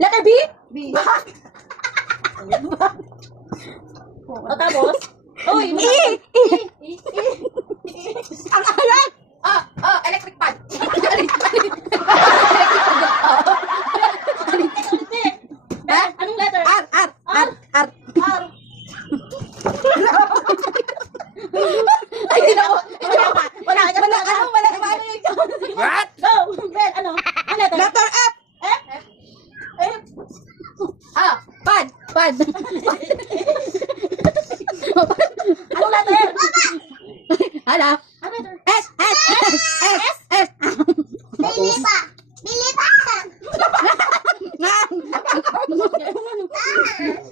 Letter B? B. O tapos? Uy, Ang alat! Electric pan. Ha? Anong letter? R. R. Ay, hindi na ako. Wala yung What? Go! Ben, ano? Ano letter? Letter F. F? F? Pad. Anong letter? Hala. Ano letter? S.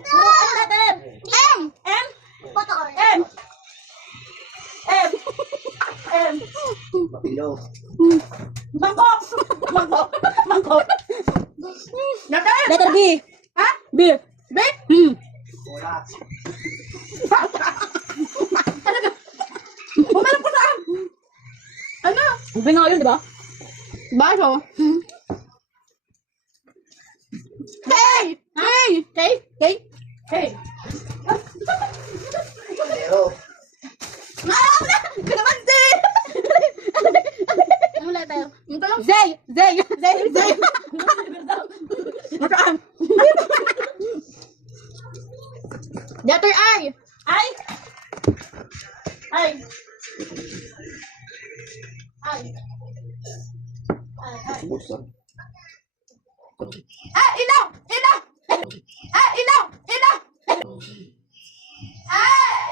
Ano letter? M? M? Mangkok. Letter B. Ha? B. B? Bumalak ko saan? Ano? B nga yun, di ba? Baso? Hey! Hey! Hey! Hey! Hey! Naalala ko na! Kalamansi! Anong letter? Yung talong? Zay. Zay! Mataan. Letter I! I? I.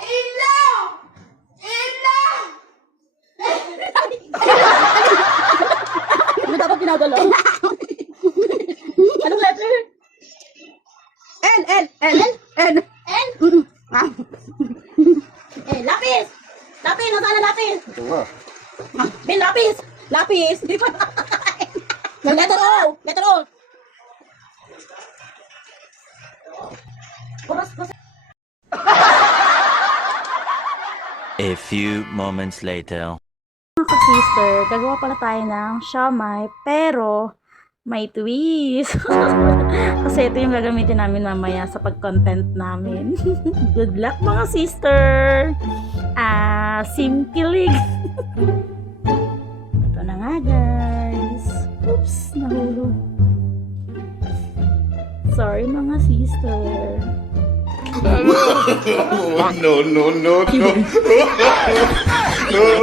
Ilaw! Ano dapat ginagalaw? Anong letter? N. N? Ah. Lapis! Lapis! Nasaan na lapis? Ito nga. Bin, lapis! Lapis! Di pa Letter O. A few moments later. Mga ka-sister, gagawa pala tayo ng siomai, pero may twist. Kasi ito yung gagamitin namin mamaya sa pag-content namin. Good luck mga sister! Simkilig! Ito na nga guys. Oops, nahulog. Sorry mga sister. No.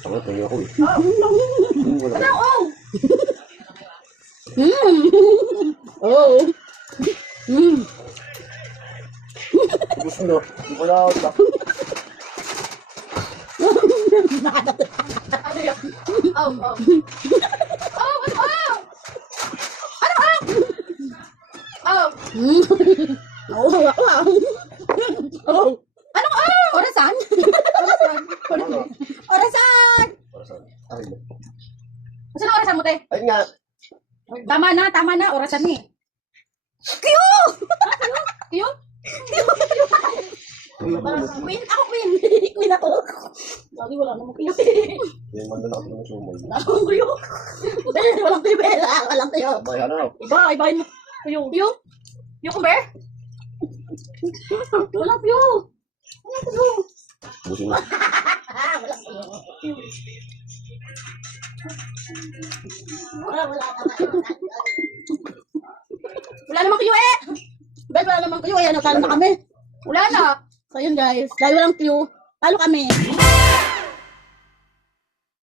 Ako, tingin ako eh. Wala. Oh! Gusto mo. Hindi ko na ako. Orasan? Orasan. Ay, Saan ang orasan mo, te? ay nga. Tama na, orasan ni. Q! Queen? Ako queen. Queen ako. Lagi wala namang Q. Yung manlalaki ng sumay. Walang Q. Walang Q, Bella. Walang Q. Bayan na. Ibahin mo. Q? Cucumber? Walang Q. Busin mo. Walang Q. Wala namang Q eh. Guys, wala namang Q eh. Natalo na kami. Wala na. So yun guys. Dahil walang Q, talo kami.